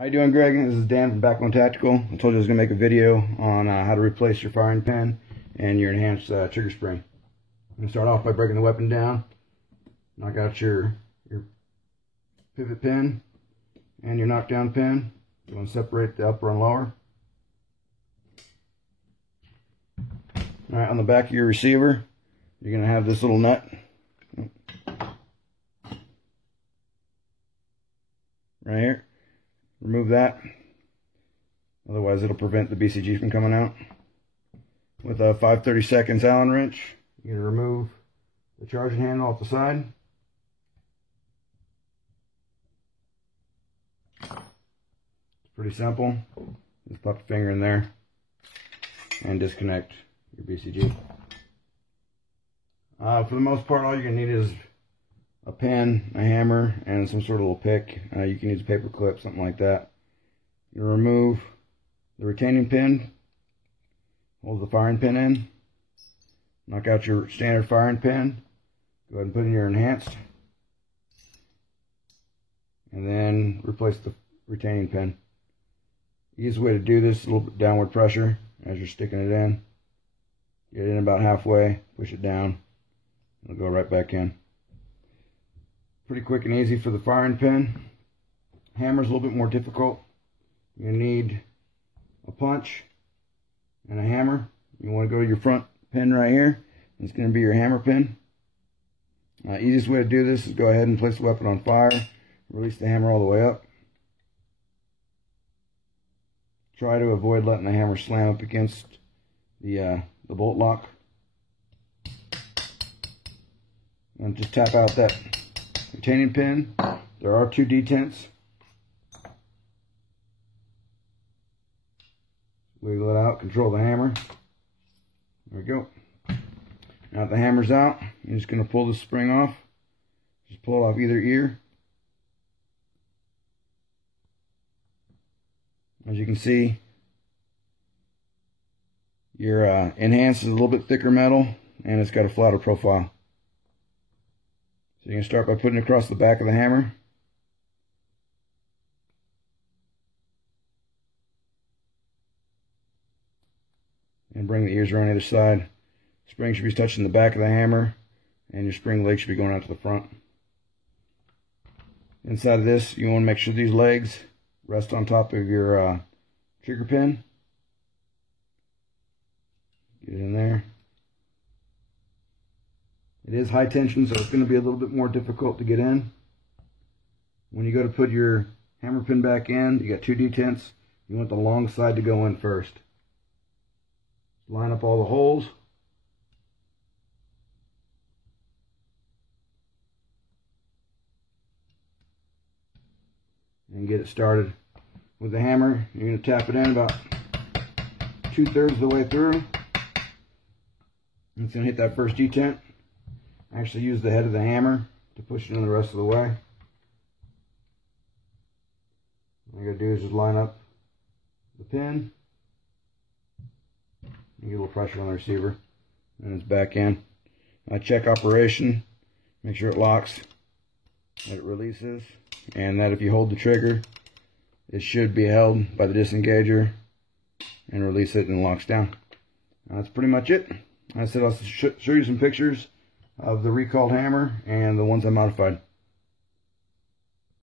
How you doing, Greg? This is Dan from Backbone Tactical. I told you I was going to make a video on how to replace your firing pin and your enhanced trigger spring. I'm going to start off by breaking the weapon down. Knock out your pivot pin and your knockdown pin. You want to separate the upper and lower. Alright, on the back of your receiver, you're going to have this little nut. Right here. Remove that, otherwise it'll prevent the BCG from coming out. With a 5/32 Allen wrench, you're going to remove the charging handle off the side. It's pretty simple. Just pop your finger in there and disconnect your BCG. For the most part, all you're going to need is a pen, a hammer, and some sort of little pick. You can use a paper clip, something like that. You remove the retaining pin, hold the firing pin in, knock out your standard firing pin, go ahead and put in your enhanced, and then replace the retaining pin. The easiest way to do this is a little bit downward pressure as you're sticking it in. Get it in about halfway, push it down, it'll go right back in. Pretty quick and easy for the firing pin. Hammer's a little bit more difficult. You need a punch and a hammer. You want to go to your front pin right here. It's going to be your hammer pin. Easiest way to do this is go ahead and place the weapon on fire. Release the hammer all the way up. Try to avoid letting the hammer slam up against the bolt lock. And just tap out that retaining pin. There are 2 detents. Wiggle it out, control the hammer. There we go. Now that the hammer's out, you're just going to pull the spring off. Just pull it off either ear. As you can see, your enhanced is a little bit thicker metal and it's got a flatter profile. So you can start by putting it across the back of the hammer. And bring the ears around either side. Spring should be touching the back of the hammer, and your spring leg should be going out to the front. Inside of this, you want to make sure these legs rest on top of your trigger pin. Get it in there. It is high tension, so it's going to be a little bit more difficult to get in. When you go to put your hammer pin back in, you got 2 detents. You want the long side to go in first. Line up all the holes. And get it started. With the hammer, you're going to tap it in about 2/3 of the way through. It's going to hit that first detent. Actually use the head of the hammer to push it in the rest of the way. All you gotta do is just line up the pin. You get a little pressure on the receiver, and it's back in. Check operation. Make sure it locks, that it releases, and that if you hold the trigger, it should be held by the disengager, and release it and it locks down. That's pretty much it. I said I'll show you some pictures of the recalled hammer and the ones I modified.